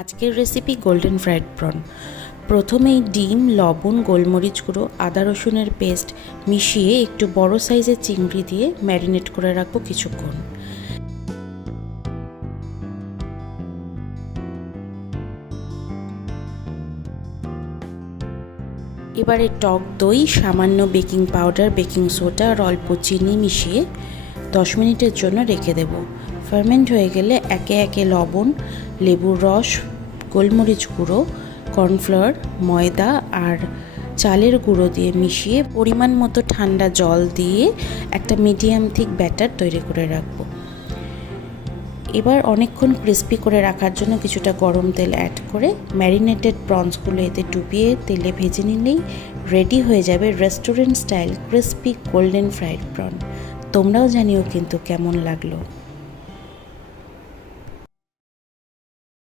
আজকের recipe golden fried prawn. প্রথমেই ডিম, লবণ, গোলমরিচ গুঁড়ো, আদা রসুনের পেস্ট মিশিয়ে একটু বড় সাইজের চিংড়ি দিয়ে ম্যারিনেট করে রাখবো কিছুক্ষণ। এবারে টক দই, সামান্য বেকিং পাউডার, বেকিং সোডা আর অল্প চিনি মিশিয়ে 10 মিনিটের জন্য রেখে দেব। ফার্মেন্ট হয়ে গেলে একে একে লবণ, লেবুর রস, গোলমরিচ গুঁড়ো, কর্নফ্লাওয়ার, ময়দা আর চালের গুঁড়ো দিয়ে মিশিয়ে পরিমাণ মতো ঠান্ডা জল দিয়ে একটা মিডিয়াম থিক ব্যাটার তৈরি করে রাখবো। এবার অনেকক্ষণ ক্রিস্পি করে রাখার জন্য কিছুটা গরম তেল অ্যাড করে ম্যারিনেটেড প্রনসগুলো এতে ডুবিয়ে তেলে ভেজে নিলেই রেডি হয়ে যাবে restaurant style crispy golden fried prawn. তোমরাও জানিও কিন্তু কেমন লাগলো।